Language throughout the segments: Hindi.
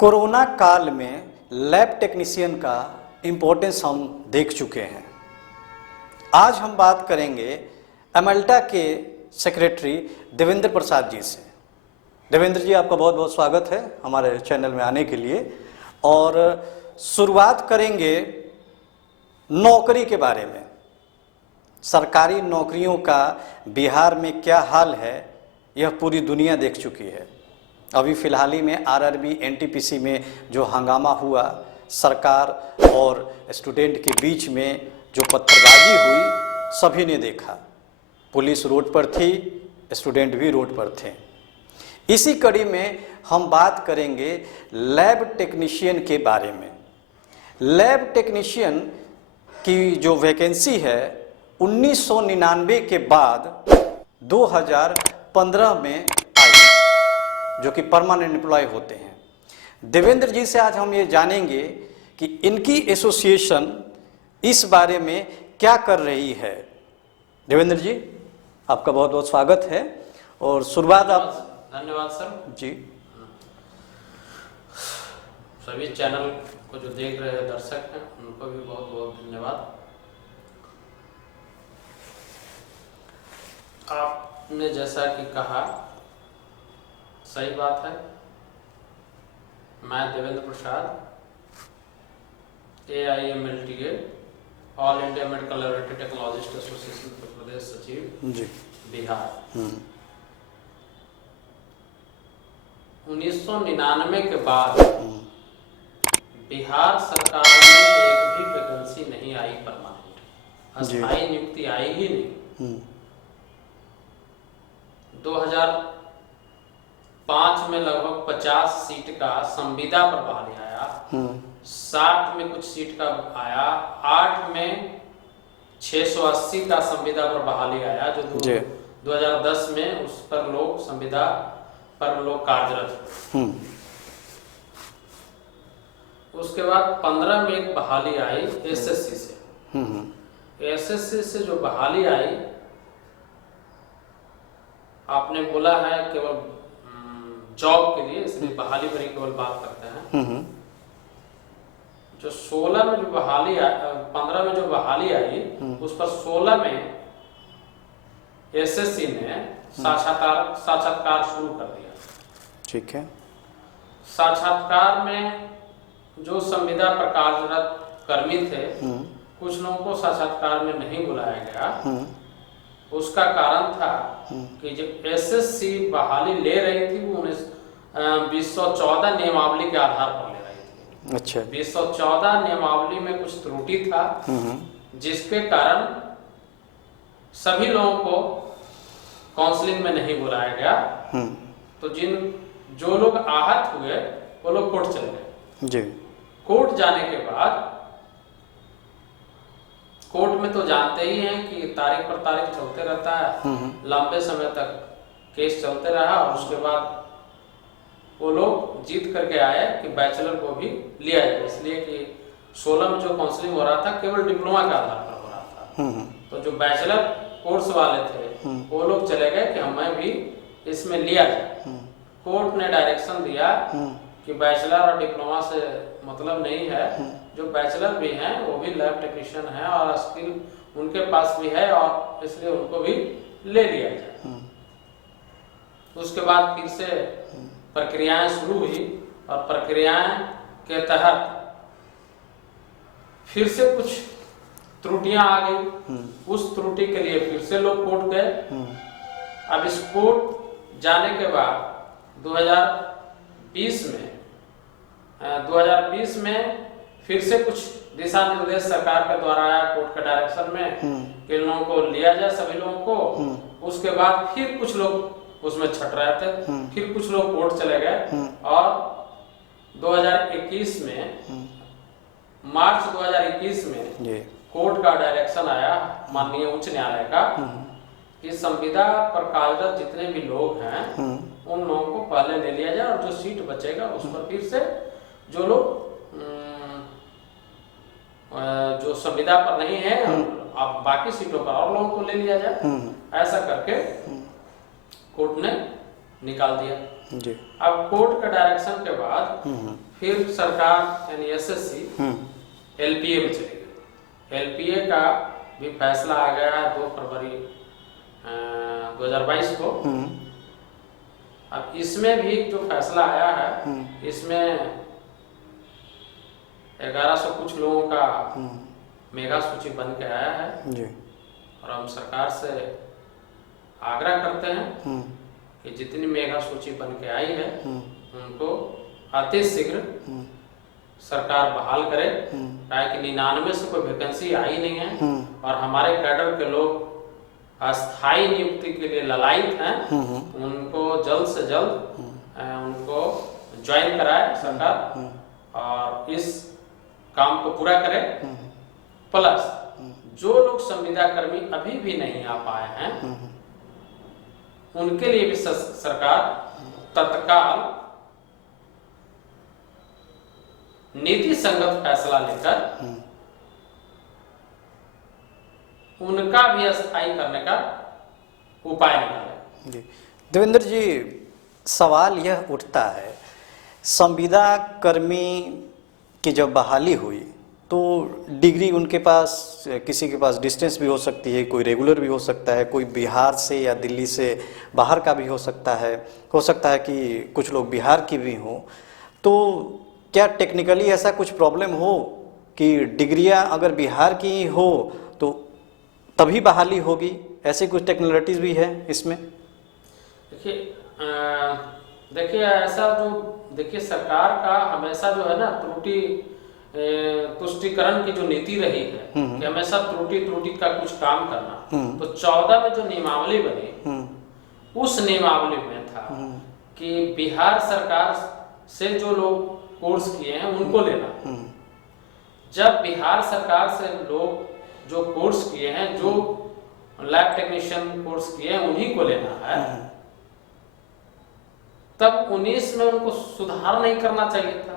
कोरोना काल में लैब टेक्नीशियन का इम्पोर्टेंस हम देख चुके हैं। आज हम बात करेंगे अमेल्टा के सेक्रेटरी देवेंद्र प्रसाद जी से। देवेंद्र जी, आपका बहुत बहुत स्वागत है हमारे चैनल में आने के लिए। और शुरुआत करेंगे नौकरी के बारे में। सरकारी नौकरियों का बिहार में क्या हाल है, यह पूरी दुनिया देख चुकी है। अभी फिलहाल ही में आरआरबी एनटीपीसी में जो हंगामा हुआ, सरकार और स्टूडेंट के बीच में जो पत्थरबाजी हुई, सभी ने देखा। पुलिस रोड पर थी, स्टूडेंट भी रोड पर थे। इसी कड़ी में हम बात करेंगे लैब टेक्नीशियन के बारे में। लैब टेक्नीशियन की जो वैकेंसी है 1999 के बाद 2015 में आई, जो कि परमानेंट एम्प्लॉय होते हैं। देवेंद्र जी से आज हम ये जानेंगे कि इनकी एसोसिएशन इस बारे में क्या कर रही है। देवेंद्र जी, आपका बहुत बहुत स्वागत है। और शुरुआत आप। धन्यवाद सर जी। सभी चैनल को जो देख रहे हैं दर्शक हैं, उनको भी बहुत बहुत धन्यवाद। आपने जैसा कि कहा, सही बात है। मैं Devendra Prasad, AIMLTA all India medical laboratory technologist association Uttar Pradesh सचिव जी बिहार। 1999 के बाद बिहार सरकार में एक भी वैकेंसी नहीं आई परमानेंट, अस्थायी नियुक्ति आई ही नहीं। 2005 में लगभग 50 सीट का संविदा पर बहाली आया, 7 में कुछ सीट का आया, 8 में 680 का संविदा पर बहाली आया, जो 2010 में उस पर लोग संविदा पर लोग कार्यरत हुए। उसके बाद 15 में एक बहाली आई एसएससी से। एसएससी से जो बहाली आई, आपने बोला है केवल जॉब के लिए, इसलिए बहाली पर ही केवल बात करते हैं। जो 16 में जो बहाली आई, 15 में जो बहाली आई, उस पर 16 में एसएससी ने साक्षात्कार शुरू कर दिया। ठीक है। साक्षात्कार में जो संविदा पर कार्यरत कर्मी थे, कुछ लोगों को साक्षात्कार में नहीं बुलाया गया। उसका कारण था कि जब एसएससी बहाली ले रही थी, वो 2014 नियमावली के आधार पर ले रही थी। अच्छा। 2014 नियमावली में कुछ त्रुटि था, जिसके कारण सभी लोगों को काउंसलिंग में नहीं बुलाया गया। तो जो लोग आहत हुए, वो लोग कोर्ट चले गए। जी। कोर्ट जाने के बाद, कोर्ट में तो जानते ही हैं कि तारीख पर तारीख चलते रहता है, लंबे समय तक केस चलते रहा। और उसके बाद वो लोग जीत करके आए कि बैचलर को भी लिया जाए, इसलिए कि 16 में जो काउंसलिंग हो रहा था केवल डिप्लोमा के आधार पर हो रहा था। तो जो बैचलर कोर्स वाले थे, वो लोग चले गए कि हमें भी इसमें लिया जाए। कोर्ट ने डायरेक्शन दिया कि बैचलर और डिप्लोमा से मतलब नहीं है, जो बैचलर भी हैं वो भी लैब टेक्नीशियन हैं और स्किल उनके पास भी है, और इसलिए उनको भी ले लिया जाए। उसके बाद फिर से प्रक्रियाएं शुरू हुई, और प्रक्रियाएं के तहत फिर से कुछ त्रुटियां आ गई। उस त्रुटि के लिए फिर से लोग कोर्ट गए। अब इस कोर्ट जाने के बाद 2020 में फिर से कुछ दिशा निर्देश सरकार के द्वारा आया, कोर्ट के डायरेक्शन में, कि लोगों को लिया जाए, सभी लोगों को। उसके बाद फिर कुछ लोग उसमें छट रहे थे, फिर कुछ लोग कोर्ट चले गए। और 2021 में, मार्च 2021 में कोर्ट का डायरेक्शन आया माननीय उच्च न्यायालय का, कि संविदा पर कार्यरत जितने भी लोग हैं, उन लोगों को पहले ले लिया जाए, और जो सीट बचेगा उस पर फिर से जो लोग जो संविदा पर नहीं है, अब बाकी सीटों पर और लोगों को ले लिया जाए। ऐसा करके कोर्ट ने निकाल दिया। जी। अब कोर्ट का डायरेक्शन के बाद फिर सरकार यानी एसएससी एलपीए में चली गई। एलपीए का भी फैसला आ गया है 2 फरवरी 2022 को। अब इसमें भी जो फैसला आया है, इसमें 1100 कुछ लोगों का मेगा सूची बन के आया है जी। और हम सरकार से आग्रह करते हैं कि जितनी मेगा सूची बन के आई है उनको अति शीघ्र सरकार बहाल करे, ताकि 99 से कोई वैकेंसी आई नहीं है और हमारे कैडर के लोग अस्थायी नियुक्ति के लिए ललायित हैं, उनको जल्द से जल्द उनको ज्वाइन कराए सरकार और इस काम को पूरा करे। प्लस जो लोग संविदा कर्मी अभी भी नहीं आ पाए हैं उनके लिए भी सरकार तत्काल नीति संगत फैसला लेकर उनका भी अस्थायी करने का उपाय निकाले। जी। देवेंद्र जी, सवाल यह उठता है, संविदा कर्मी की जब बहाली हुई तो डिग्री उनके पास, किसी के पास डिस्टेंस भी हो सकती है, कोई रेगुलर भी हो सकता है, कोई बिहार से या दिल्ली से बाहर का भी हो सकता है कि कुछ लोग बिहार की भी हों। तो क्या टेक्निकली ऐसा कुछ प्रॉब्लम हो कि डिग्रियां अगर बिहार की हो तो तभी बहाली होगी? ऐसी कुछ टेक्नोलॉजीज भी है इसमें? देखिए ऐसा जो देखिए सरकार का हमेशा जो है ना त्रुटि तुष्टिकरण की जो नीति रही है कि हमेशा त्रुटि का कुछ काम करना। तो 14 में जो नियमावली बनी उस नियमावली में था कि बिहार सरकार से जो लोग कोर्स किए हैं उनको लेना। जब बिहार सरकार से लोग जो कोर्स किए हैं, जो लैब टेक्नीशियन कोर्स किए हैं उन्हीं को लेना है, तब 19 में उनको सुधार नहीं करना चाहिए था।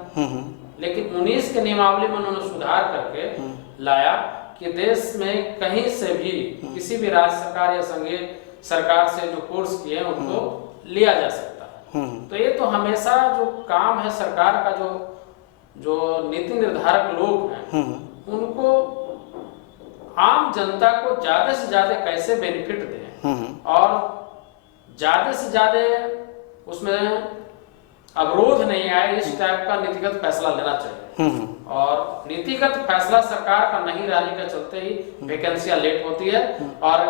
लेकिन 19 के नियमावली में उन्होंने सुधार करके लाया कि देश में कहीं से भी किसी भी राज्य सरकार या संघीय सरकार से जो कोर्स किए हैं उनको लिया जा सकता है। तो ये तो हमेशा जो काम है सरकार का, जो नीति निर्धारक लोग हैं उनको आम जनता को ज्यादा से ज्यादा कैसे बेनिफिट दें और ज्यादा से ज्यादा उसमें अवरोध नहीं आए, इस टाइप का नीतिगत फैसला लेना चाहिए। और नीतिगत फैसला सरकार का नहीं रहने के चलते ही वैकेंसियां लेट होती है। और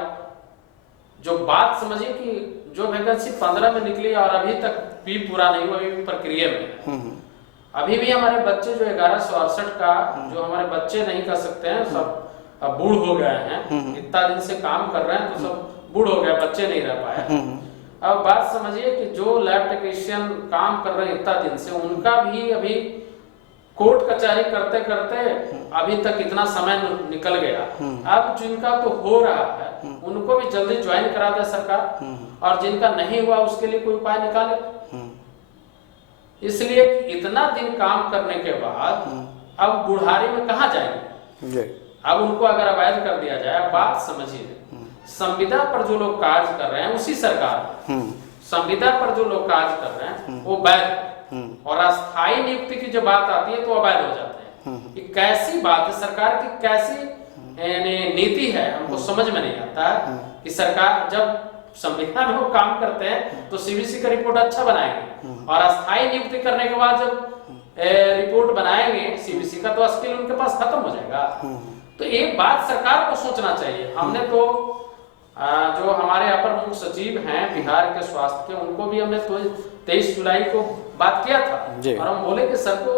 जो बात समझिए कि जो वैकेंसी 15 में निकली और अभी तक भी पूरा नहीं हुआ, अभी भी प्रक्रिया में है। अभी भी हमारे बच्चे जो 1168 का जो हमारे बच्चे नहीं कर सकते हैं, सब अब बूढ़ हो गए हैं, इतना दिन से काम कर रहे हैं तो सब बूढ़ हो गए, बच्चे नहीं रह पाए। अब बात समझिए कि जो लैब टेक्नीशियन काम कर रहे हैं इतना दिन से, उनका भी अभी कोर्ट कचहरी करते करते अभी तक इतना समय निकल गया। अब जिनका तो हो रहा है उनको भी जल्दी ज्वाइन करा दे सरकार, और जिनका नहीं हुआ उसके लिए कोई उपाय निकाले। इसलिए इतना दिन काम करने के बाद अब बुढ़ारी में कहाँ जाएंगे? अब उनको अगर अवैध कर दिया जाए, बात समझिए, संविदा पर जो लोग कार्य कर रहे हैं उसी सरकार संविदा पर जो लोग कार्य कर रहे हैं वो वैध, और अस्थायी नियुक्ति की जो बात आती है तो अवैध हो जाते हैं। ये कैसी बात है? सरकार की कैसी नीति है? हमको समझ में नहीं आता है कि सरकार जब संविदा में वो काम करते हैं तो सीबीसी का रिपोर्ट अच्छा बनाएंगे, और अस्थायी नियुक्ति करने के बाद जब रिपोर्ट बनाएंगे सीबीसी का तो स्किल उनके पास खत्म हो जाएगा। तो एक बात सरकार को सोचना चाहिए। हमने तो जो हमारे अपर मुख्य सचिव हैं बिहार के स्वास्थ्य के, उनको भी हमने 23 जुलाई को बात किया था और हम बोले कि सबको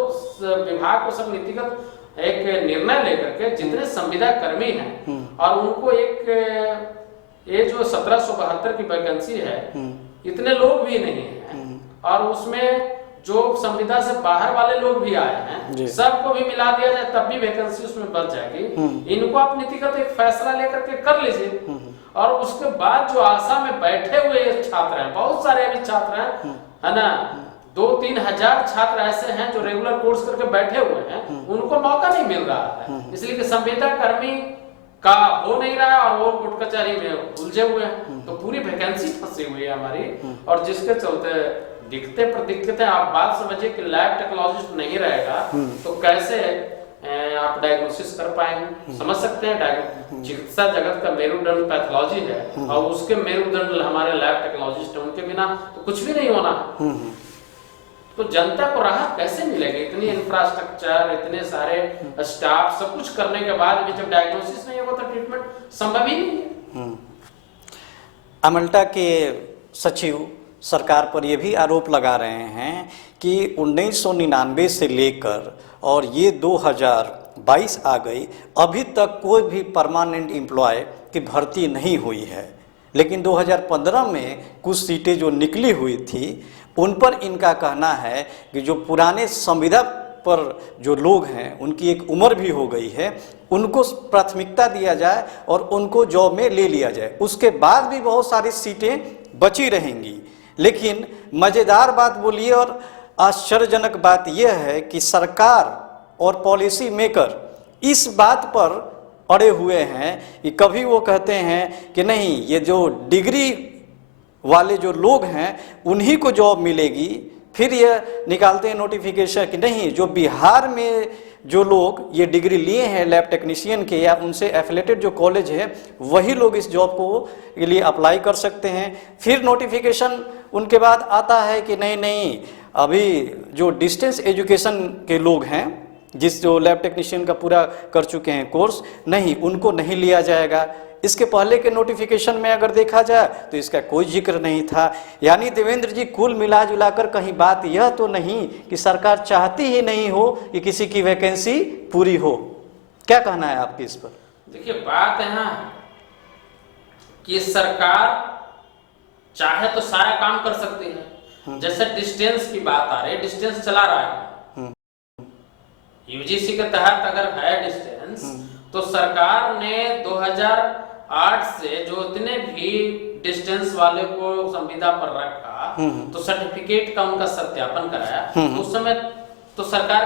विभाग को सब नीतिगत एक निर्णय लेकर के जितने संविदा कर्मी हैं और उनको एक ये जो 1772 की वैकेंसी है, इतने लोग भी नहीं हैं और उसमें जो संविदा से बाहर वाले लोग भी आए हैं सबको भी मिला दिया जाए तब भी वैकेंसी उसमें बच जाएगी। इनको आप नीतिगत एक फैसला लेकर के कर लीजिए। और उसके बाद जो आशा में बैठे हुए छात्र हैं, बहुत सारे अभी छात्र हैं, है ना, 2-3 हजार छात्र ऐसे हैं जो रेगुलर कोर्स करके बैठे हुए हैं, उनको मौका नहीं मिल रहा है, इसलिए कि संविदा कर्मी का हो नहीं रहा है और वो कोर्ट कचहरी में उलझे हुए हैं। तो पूरी वैकेंसी फंसी हुई है हमारी, और जिसके चलते दिखते पर दिखते हैं। आप बात समझिए कि लैब टेक्नोलॉजिस्ट नहीं रहेगा तो कैसे आप डायग्नोसिस कर पाएंगे। समझ सकते हैं, चिकित्सा जगत का मेरुदंड पैथोलॉजी है और उसके मेरुदंड हमारे लैब टेक्नोलॉजिस्ट हैं, उनके बिना तो कुछ भी नहीं होना। तो जनता को राहत कैसे मिलेगी? इतनी इंफ्रास्ट्रक्चर, इतने सारे स्टाफ, सब कुछ करने के बाद भी जब डायग्नोसिस नहीं होगा तो ट्रीटमेंट संभव ही नहीं है। अमल्टा के सचिव सरकार पर यह भी आरोप लगा रहे हैं कि 1999 से लेकर और ये 2022 आ गई, अभी तक कोई भी परमानेंट एम्प्लॉय की भर्ती नहीं हुई है। लेकिन 2015 में कुछ सीटें जो निकली हुई थी उन पर इनका कहना है कि जो पुराने संविदा पर जो लोग हैं उनकी एक उम्र भी हो गई है, उनको प्राथमिकता दिया जाए और उनको जॉब में ले लिया जाए। उसके बाद भी बहुत सारी सीटें बची रहेंगी। लेकिन मज़ेदार बात बोलिए और आश्चर्यजनक बात यह है कि सरकार और पॉलिसी मेकर इस बात पर अड़े हुए हैं कि कभी वो कहते हैं कि नहीं, ये जो डिग्री वाले जो लोग हैं उन्हीं को जॉब मिलेगी, फिर ये निकालते हैं नोटिफिकेशन कि नहीं, जो बिहार में जो लोग ये डिग्री लिए हैं लैब टेक्नीशियन के या उनसे एफिलेटेड जो कॉलेज है वही लोग इस जॉब को के लिए अप्लाई कर सकते हैं। फिर नोटिफिकेशन उनके बाद आता है कि नहीं नहीं, अभी जो डिस्टेंस एजुकेशन के लोग हैं, जिस जो लैब टेक्नीशियन का पूरा कर चुके हैं कोर्स, नहीं, उनको नहीं लिया जाएगा। इसके पहले के नोटिफिकेशन में अगर देखा जाए तो इसका कोई जिक्र नहीं था। यानी देवेंद्र जी, कुल मिला जुलाकर कहीं बात यह तो नहीं कि सरकार चाहती ही नहीं हो कि किसी की वैकेंसी पूरी हो। क्या कहना है आपकी इस पर? देखिए, बात है ना कि सरकार चाहे तो सारा काम कर सकती है। जैसे डिस्टेंस की बात आ रही है, डिस्टेंस चला रहा है यूजीसी के तहत, अगर है डिस्टेंस तो सरकार ने 2008 से जो इतने भी डिस्टेंस वाले को संविदा पर रखा तो सर्टिफिकेट का उनका सत्यापन कराया। उस समय तो सरकार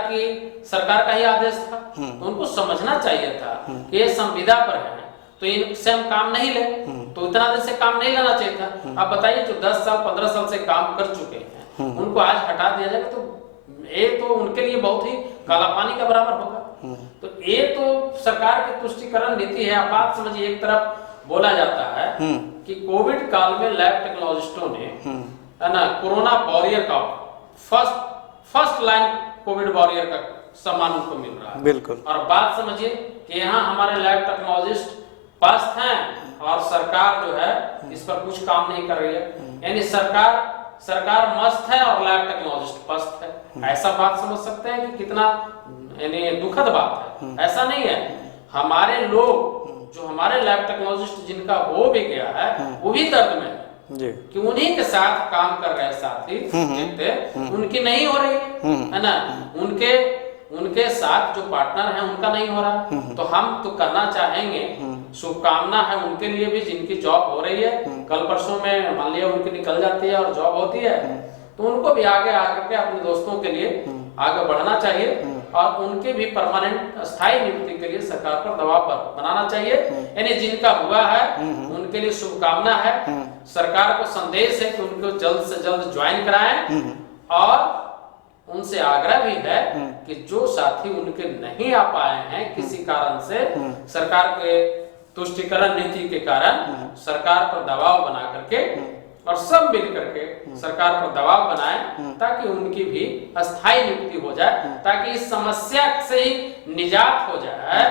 का ही आदेश था, तो उनको समझना चाहिए था कि ये संविदा पर है तो इनसे हम काम नहीं ले, तो इतना दिन से काम नहीं लेना चाहिए था। अब बताइए, जो 10 साल 15 साल से काम कर चुके हैं उनको आज हटा दिया जाए तो ये तो उनके लिए बहुत ही काला पानी का बराबर होगा। तो ये तो सरकार की तुष्टिकरण नीति है। आप बात समझिए, एक तरफ बोला जाता है कि कोविड काल में लैब टेक्नोलॉजिस्टों ने, है ना, कोरोना वॉरियर का फर्स्ट लाइन कोविड वॉरियर का सम्मान उनको मिल रहा है। बिल्कुल। और बात समझिए कि यहाँ हमारे लैब टेक्नोलॉजिस्ट पस्त हैं और सरकार जो है इस पर कुछ काम नहीं कर रही है। यानी सरकार मस्त है और लैब टेक्नोलॉजिस्ट पस्त है। ऐसा बात समझ सकते हैं कि कितना यानी दुखद बात है। ऐसा नहीं है, हमारे लोग जो हमारे लैब टेक्नोलॉजिस्ट जिनका हो भी गया है वो भी दर्द में है कि उन्हीं के साथ काम कर रहे साथी जितने उनकी नहीं हो रही है ना, उनके साथ जो पार्टनर है उनका नहीं हो रहा। तो हम तो करना चाहेंगे, शुभकामना है उनके लिए भी जिनकी जॉब हो रही है। कल परसों में मान लिया उनकी निकल जाती है और जॉब होती है तो उनको भी आगे आकर के अपने दोस्तों के लिए आगे बढ़ना चाहिए और उनके भी परमानेंट स्थायी नियुक्ति के लिए सरकार पर दबाव बनाना चाहिए। यानी जिनका हुआ है उनके लिए शुभकामना है। सरकार को संदेश है कि उनको जल्द से जल्द ज्वाइन कराएं और उनसे आग्रह भी है कि जो साथी उनके नहीं आ पाए हैं किसी कारण से, सरकार के तुष्टिकरण नीति के कारण सरकार पर दबाव बना करके और सब मिल करके सरकार पर दबाव बनाए ताकि उनकी भी अस्थायी नियुक्ति हो जाए, ताकि इस समस्या से ही निजात हो जाए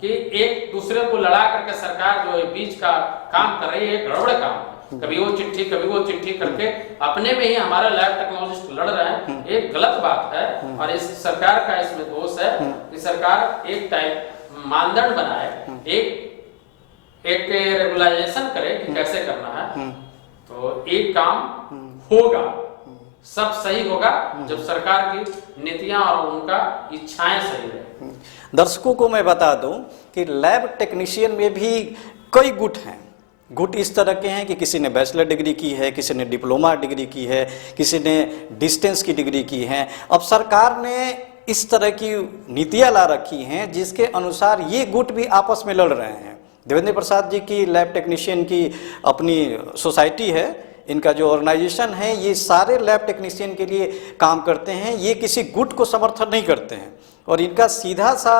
कि एक दूसरे को लड़ा करके सरकार जो बीच का काम कर रही है गड़बड़ काम, कभी वो चिट्ठी करके अपने में ही हमारा लैब टेक्नोलॉजिस्ट लड़ रहे हैं, एक गलत बात है। और इस सरकार का इसमें दोष है कि सरकार एक टाइप मानदंड बनाए, एक रेगुलाइजेशन करे कि कैसे करना है, तो एक काम होगा, सब सही होगा जब सरकार की नीतियां और उनका इच्छाएं सही रहे। दर्शकों को मैं बता दूं कि लैब टेक्नीशियन में भी कई गुट हैं। गुट इस तरह के हैं कि किसी ने बैचलर डिग्री की है, किसी ने डिप्लोमा डिग्री की है, किसी ने डिस्टेंस की डिग्री की है। अब सरकार ने इस तरह की नीतियां ला रखी हैं जिसके अनुसार ये गुट भी आपस में लड़ रहे हैं। देवेंद्र प्रसाद जी की लैब टेक्नीशियन की अपनी सोसाइटी है, इनका जो ऑर्गेनाइजेशन है, ये सारे लैब टेक्नीशियन के लिए काम करते हैं, ये किसी गुट को समर्थन नहीं करते हैं। और इनका सीधा सा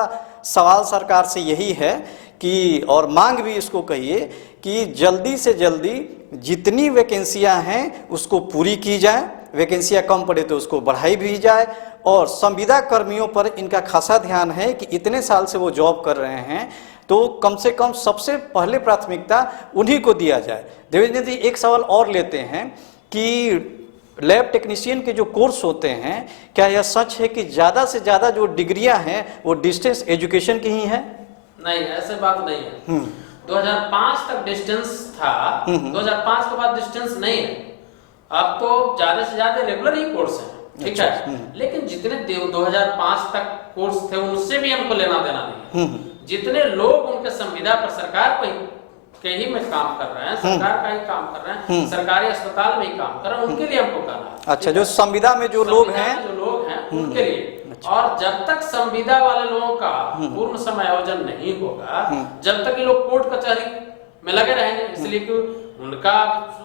सवाल सरकार से यही है कि, और मांग भी इसको कहिए, कि जल्दी से जल्दी जितनी वैकेंसियां हैं उसको पूरी की जाए, वैकेंसियां कम पड़े तो उसको बढ़ाई भी जाए। और संविदा कर्मियों पर इनका खासा ध्यान है कि इतने साल से वो जॉब कर रहे हैं, तो कम से कम सबसे पहले प्राथमिकता उन्हीं को दिया जाए। देवेंद्र जी, एक सवाल और लेते हैं कि लैब टेक्नीशियन के जो कोर्स होते हैं, क्या यह सच है कि ज़्यादा से ज़्यादा जो डिग्रियां हैं वो डिस्टेंस एजुकेशन की ही हैं? नहीं, ऐसे बात नहीं है। 2005 तक डिस्टेंस था, 2005 के बाद डिस्टेंस नहीं है। अब तो ज्यादा से ज्यादा रेगुलर ही कोर्स है, ठीक है। लेकिन जितने 2005 तक कोर्स थे उनसे भी हमको लेना देना नहीं है। जितने लोग उनके संविदा पर सरकार के ही में काम कर रहे हैं, सरकार का ही काम कर रहे हैं, सरकारी अस्पताल में ही काम कर रहे हैं, उनके लिए हमको कहना है। अच्छा, जो संविदा में जो लोग हैं उनके लिए। और जब तक संविदा वाले लोगों का पूर्ण समायोजन नहीं होगा, जब तक ये लोग कोर्ट कचहरी में लगे रहेंगे, इसलिए कि उनका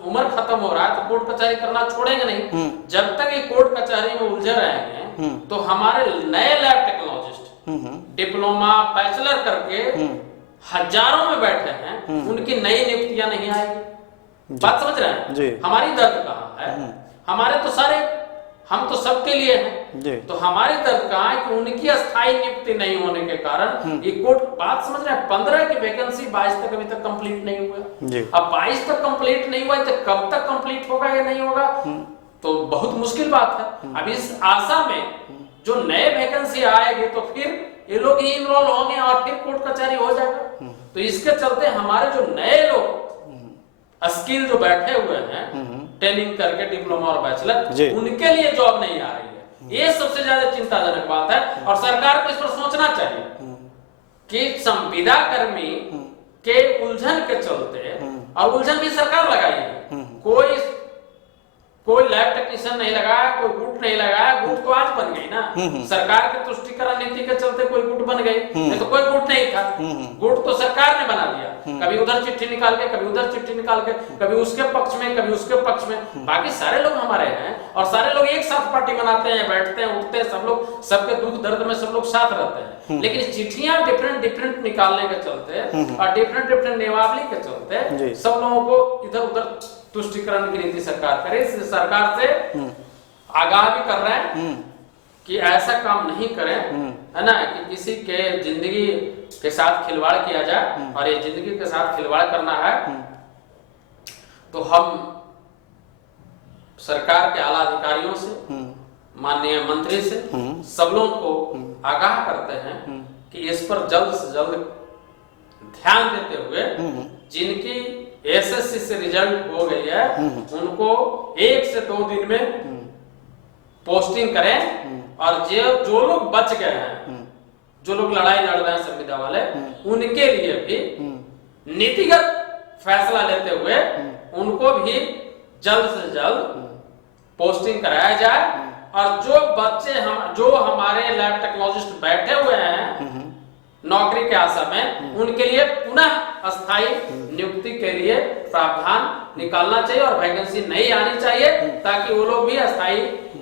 उम्र खत्म हो रहा है तो कोर्ट कचहरी करना छोड़ेंगे नहीं। जब तक ये कोर्ट कचहरी में उलझे रहेंगे तो हमारे नए लैब टेक्नोलॉजिस्ट डिप्लोमा बैचलर करके हजारों में बैठे हैं, उनकी नई नियुक्तियां नहीं आएगी। बात समझ रहे हैं? हमारी दर्द कहाँ है? हमारे तो सारे, हम तो सबके लिए हैं, तो हमारी दर्द कहाँ है कि उनकी अस्थायी नियुक्ति नहीं होने के कारण ये कोर्ट, बात समझ रहे हैं, 15 की वैकेंसी 22 तक अभी तक कंप्लीट नहीं हुआ। अब 22 तक कंप्लीट नहीं हुआ तो कब तक कंप्लीट होगा या नहीं होगा, तो बहुत मुश्किल बात है। अब इस आशा में जो नए वैकेंसी आएगी तो फिर ये लोग ही इनरोल होंगे और फिर कोर्ट कचहरी हो जाएगा। तो इसके चलते हमारे जो नए लोग स्किल जो बैठे हुए हैं ट्रेनिंग करके डिप्लोमा और बैचलर, उनके लिए जॉब नहीं आ रही है। ये सबसे ज्यादा चिंताजनक बात है और सरकार को इस पर सोचना चाहिए कि संविदा कर्मी के उलझन के चलते, और उलझन भी सरकार लगाई है, कोई लैब टेक्नीशियन नहीं लगाया, कोई गुट नहीं लगाया। गुट तो आज बन गई ना, सरकार के तुष्टिकरण नीति के चलते कोई गुट बन गई, नहीं तो कोई गुट नहीं था। गुट तो सरकार ने बना दिया, कभी उधर चिट्ठी निकाल के, कभी उधर चिट्ठी निकाल के, कभी उसके पक्ष में, कभी उसके पक्ष में। बाकी सारे लोग हमारे हैं और सारे लोग एक साथ पार्टी बनाते हैं, बैठते हैं, उठते हैं, सब लोग, सबके दुख दर्द में सब लोग साथ रहते हैं। लेकिन चिट्ठियां डिफरेंट निकालने के चलते और डिफरेंट नियमावली के चलते सब लोगों को इधर उधर तुष्टिकरण की नीति सरकार करे। इसलिए सरकार से आगाह भी कर रहे हैं कि ऐसा काम नहीं करें, है ना, कि किसी के जिंदगी के साथ खिलवाड़ किया जाए। और ये जिंदगी के साथ खिलवाड़ करना है तो हम सरकार के आला अधिकारियों से, माननीय मंत्री से, सब लोगों को आगाह करते हैं कि इस पर जल्द से जल्द ध्यान देते हुए जिनकी एसएससी से रिजल्ट हो गई है उनको 1 से 2 दिन में पोस्टिंग करें। और जो लोग बच गए हैं, जो लोग लड़ाई लड़ रहे हैं संविदा वाले, उनके लिए भी नीतिगत फैसला लेते हुए उनको भी जल्द से जल्द पोस्टिंग कराया जाए। और जो बच्चे जो हमारे लैब टेक्नोलॉजिस्ट बैठे हुए हैं नौकरी के आशा में, उनके लिए पुनः अस्थायी नियुक्ति के लिए प्रावधान निकालना चाहिए और वैकेंसी नहीं आनी चाहिए ताकि वो लोग भी अस्थायी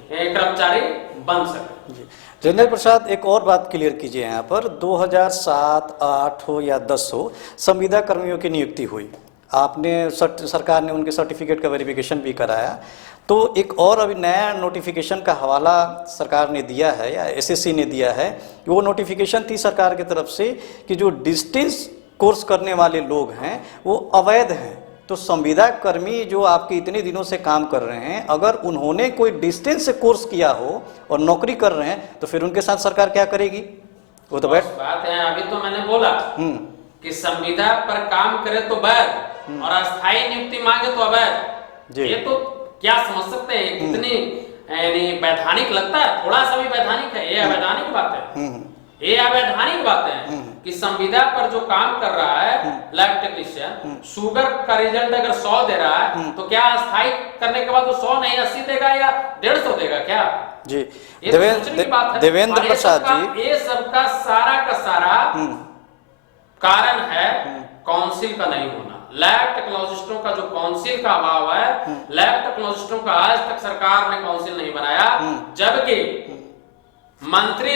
कर्मचारी बन सके। जितेंद्र प्रसाद, एक और बात क्लियर कीजिए यहाँ पर, 2007, 8 हो या 10 हो, संविदा कर्मियों की नियुक्ति हुई, आपने सरकार ने उनके सर्टिफिकेट का वेरिफिकेशन भी कराया, तो एक और अभी नया नोटिफिकेशन का हवाला सरकार ने दिया है या एसएससी ने दिया है। वो नोटिफिकेशन थी सरकार की तरफ से कि जो डिस्टेंस कोर्स करने वाले लोग हैं वो अवैध हैं। तो संविदा कर्मी जो आपके इतने दिनों से काम कर रहे हैं, अगर उन्होंने कोई डिस्टेंस से कोर्स किया हो और नौकरी कर रहे हैं तो फिर उनके साथ सरकार क्या करेगी? वो तो बात है, अभी तो मैंने बोला कि संविदा पर काम करे तो वैध और अस्थायी नियुक्ति मांगे तो अवैध। ये तो क्या समझ सकते हैं, कितनी यानी वैधानिक लगता है? थोड़ा सा भी वैधानिक है? ये अवैधानिक बात है, ये अवैधानिक बात है कि संविदा पर जो काम कर रहा है लैब टेक्नीशियन, शुगर का रिजल्ट अगर 100 दे रहा है तो क्या अस्थायी करने के बाद वो 100 नहीं 80 देगा या 150 देगा क्या? जी, देवेंद्र प्रसाद जी, ये सबका सारा का सारा कारण है काउंसिल का नहीं होना। लैब टेक्नोलॉजिस्टों का जो काउंसिल का अभाव है, लैब टेक्नोलॉजिस्टों का आज तक सरकार ने काउंसिल नहीं बनाया, जबकि मंत्री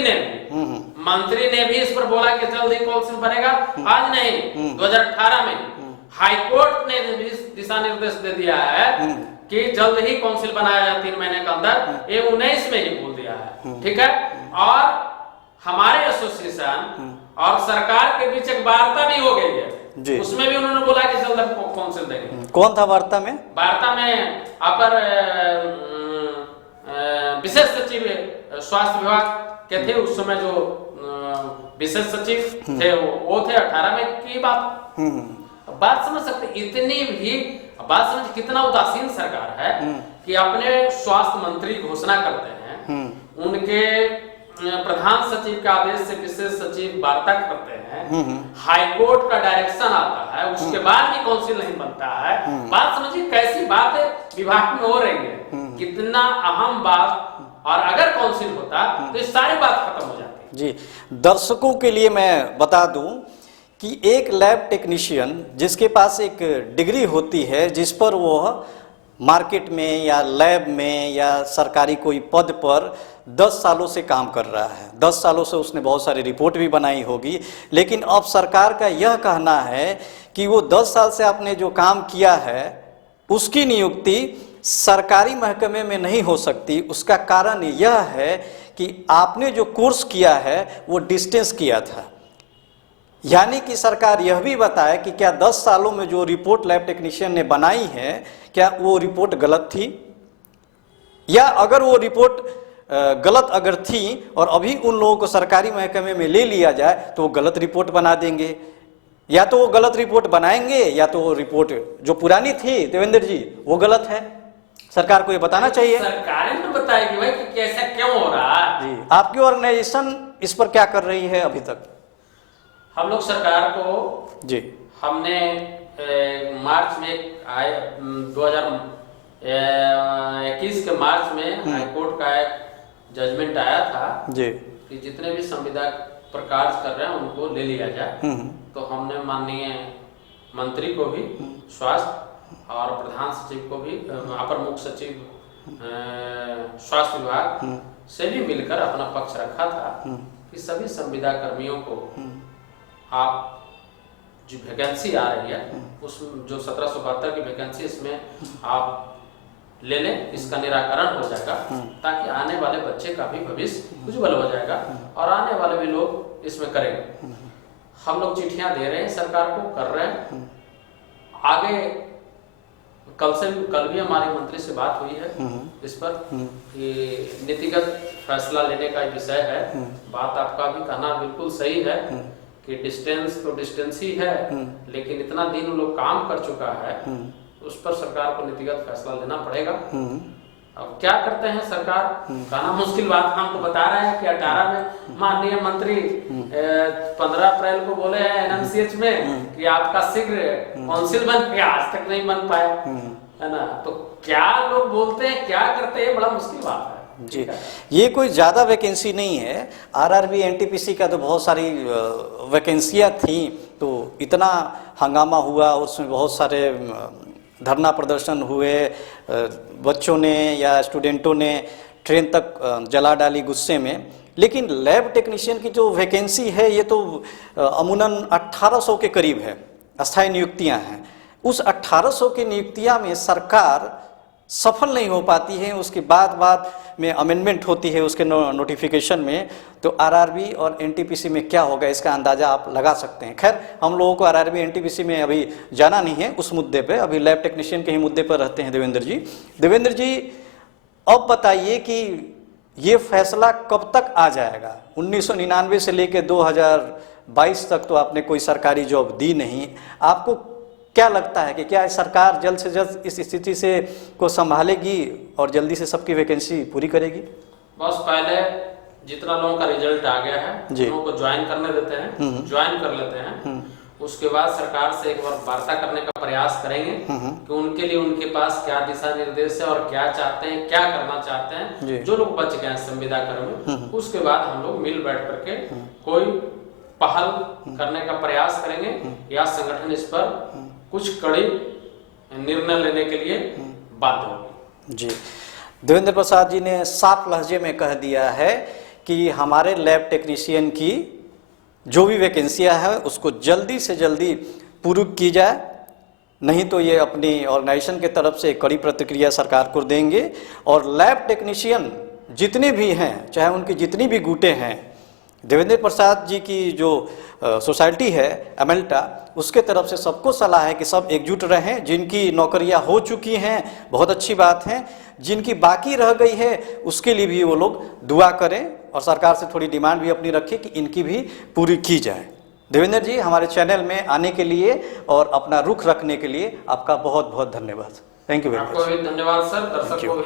ने भी इस पर बोला कि जल्द ही काउंसिल बनेगा। आज नहीं, 2018 में हाईकोर्ट ने भी दिशा निर्देश दे दिया है कि जल्द ही काउंसिल बनाया जाए 3 महीने के अंदर, ये 19 में ही बोल दिया है। ठीक है, और हमारे एसोसिएशन और सरकार के बीच एक वार्ता भी हो गई है, उसमें भी उन्होंने बोला कि जल्द काउंसिल देंगे। कौन था वार्ता में? वार्ता में अपर विशेष सचिव स्वास्थ्य विभाग के थे उस समय, जो विशेष सचिव थे वो थे। 18 में की बात समझ सकते, इतनी भी बात समझ, कितना उदासीन सरकार है कि अपने स्वास्थ्य मंत्री घोषणा करते हैं, उनके प्रधान सचिव के आदेश से विशेष सचिव वार्ता करते हैं, हाईकोर्ट का डायरेक्शन आता है, उसके बाद भी काउंसिल नहीं बनता है। बात समझिए कैसी बात है विभाग में हो रही है, कितना अहम बात, और अगर काउंसिल होता तो ये सारी बात खत्म हो जाती। जी, दर्शकों के लिए मैं बता दूं कि एक लैब टेक्नीशियन जिसके पास एक डिग्री होती है, जिस पर वो मार्केट में या लैब में या सरकारी कोई पद पर 10 सालों से काम कर रहा है, 10 सालों से उसने बहुत सारी रिपोर्ट भी बनाई होगी, लेकिन अब सरकार का यह कहना है कि वो 10 साल से आपने जो काम किया है उसकी नियुक्ति सरकारी महकमे में नहीं हो सकती। उसका कारण यह है कि आपने जो कोर्स किया है वो डिस्टेंस किया था। यानी कि सरकार यह भी बताए कि क्या 10 सालों में जो रिपोर्ट लैब टेक्नीशियन ने बनाई है, क्या वो रिपोर्ट गलत थी, या अगर वो रिपोर्ट गलत अगर थी और अभी उन लोगों को सरकारी महकमे में ले लिया जाए तो वो गलत रिपोर्ट बना देंगे। या तो वो गलत रिपोर्ट बनाएंगे या तो वो रिपोर्ट जो पुरानी थी देवेंद्र जी वो गलत है। सरकार को ये बताना चाहिए। सरकार ने बताएगी भाई कि कैसा क्यों हो रहा है। जी, आपकी ऑर्गेनाइजेशन इस पर क्या कर रही है अभी तक? हम लोग सरकार को जी, हमने मार्च में आए 2021 के मार्च में हाईकोर्ट का एक जजमेंट आया था जी कि जितने भी संविदा पर कार्य कर रहे हैं उनको ले लिया जाए। तो हमने माननीय मंत्री को भी, स्वास्थ्य और प्रधान सचिव को भी, अपर मुख्य सचिव स्वास्थ्य विभाग से भी मिलकर अपना पक्ष रखा था कि सभी संविदा कर्मियों को आप जो वैकेंसी आ रही है उस जो 1772 की वैकेंसी, इसमें आप ले लें, इसका निराकरण हो जाएगा ताकि आने वाले बच्चे का भी भविष्य उज्जवल हो जाएगा और आने वाले भी लोग इसमें करेंगे। हम लोग चिट्ठियां दे रहे हैं सरकार को, कर रहे हैं आगे। कल भी हमारी मंत्री से बात हुई है इस पर कि नीतिगत फैसला लेने का विषय है। बात आपका भी कहना बिल्कुल सही है कि डिस्टेंस तो डिस्टेंस ही है, लेकिन इतना दिन लोग काम कर चुका है, उस पर सरकार को नीतिगत फैसला लेना पड़ेगा। अब क्या करते हैं सरकार, कहना मुश्किल बात। हम तो बता रहे हैं कि 18 में माननीय मंत्री 15 अप्रैल को बोले हैं एनएमसीएच में कि आपका शीघ्र काउंसिल बन गया, आज तक नहीं बन पाया, है ना। तो क्या लोग बोलते हैं, क्या करते हैं, बड़ा मुश्किल बात है। जी, ये कोई ज़्यादा वैकेंसी नहीं है। आरआरबी एनटीपीसी का तो बहुत सारी वैकेंसियाँ थी, तो इतना हंगामा हुआ, उसमें बहुत सारे धरना प्रदर्शन हुए, बच्चों ने या स्टूडेंटों ने ट्रेन तक जला डाली गुस्से में। लेकिन लैब टेक्नीशियन की जो वैकेंसी है ये तो अमूमन 1800 के करीब है, अस्थायी नियुक्तियां हैं। उस 1800 की नियुक्तियां में सरकार सफल नहीं हो पाती है, उसके बाद में अमेंडमेंट होती है उसके नोटिफिकेशन में, तो आरआरबी और एनटीपीसी में क्या होगा इसका अंदाज़ा आप लगा सकते हैं। खैर, हम लोगों को आरआरबी एनटीपीसी में अभी जाना नहीं है उस मुद्दे पे, अभी लैब टेक्नीशियन के ही मुद्दे पर रहते हैं देवेंद्र जी। देवेंद्र जी, अब बताइए कि ये फैसला कब तक आ जाएगा? 1999 से लेकर 2022 तक तो आपने कोई सरकारी जॉब दी नहीं, आपको क्या लगता है कि क्या सरकार जल्द से जल्द इस स्थिति से को संभालेगी और जल्दी से सबकी वैकेंसी पूरी करेगी? बस पहले जितना लोगों का रिजल्ट आ गया है उन को ज्वाइन करने देते हैं, ज्वाइन कर लेते हैं। उसके बाद सरकार से एक बार वार्ता करने का प्रयास करेंगे कि उनके लिए उनके पास क्या दिशा निर्देश है और क्या चाहते हैं, क्या करना चाहते हैं। जो लोग बच गए हैं संविदा कर्मी, उसके बाद हम लोग मिल बैठ करके कोई पहल करने का प्रयास करेंगे या संगठन इस पर कुछ कड़ी निर्णय लेने के लिए बाध्य होगी। जी, देवेंद्र प्रसाद जी ने साफ लहजे में कह दिया है कि हमारे लैब टेक्नीशियन की जो भी वैकेंसियां है उसको जल्दी से जल्दी पूरी की जाए, नहीं तो ये अपनी ऑर्गेनाइजेशन के तरफ से कड़ी प्रतिक्रिया सरकार को देंगे। और लैब टेक्नीशियन जितने भी हैं, चाहे उनकी जितनी भी गुटें हैं, देवेंद्र प्रसाद जी की जो सोसाइटी है एमेल्टा, उसके तरफ से सबको सलाह है कि सब एकजुट रहें। जिनकी नौकरियां हो चुकी हैं बहुत अच्छी बात है, जिनकी बाकी रह गई है उसके लिए भी वो लोग दुआ करें और सरकार से थोड़ी डिमांड भी अपनी रखें कि इनकी भी पूरी की जाए। देवेंद्र जी, हमारे चैनल में आने के लिए और अपना रुख रखने के लिए आपका बहुत बहुत धन्यवाद। Thank you very much. आपको भी धन्यवाद सर, दर्शक को भी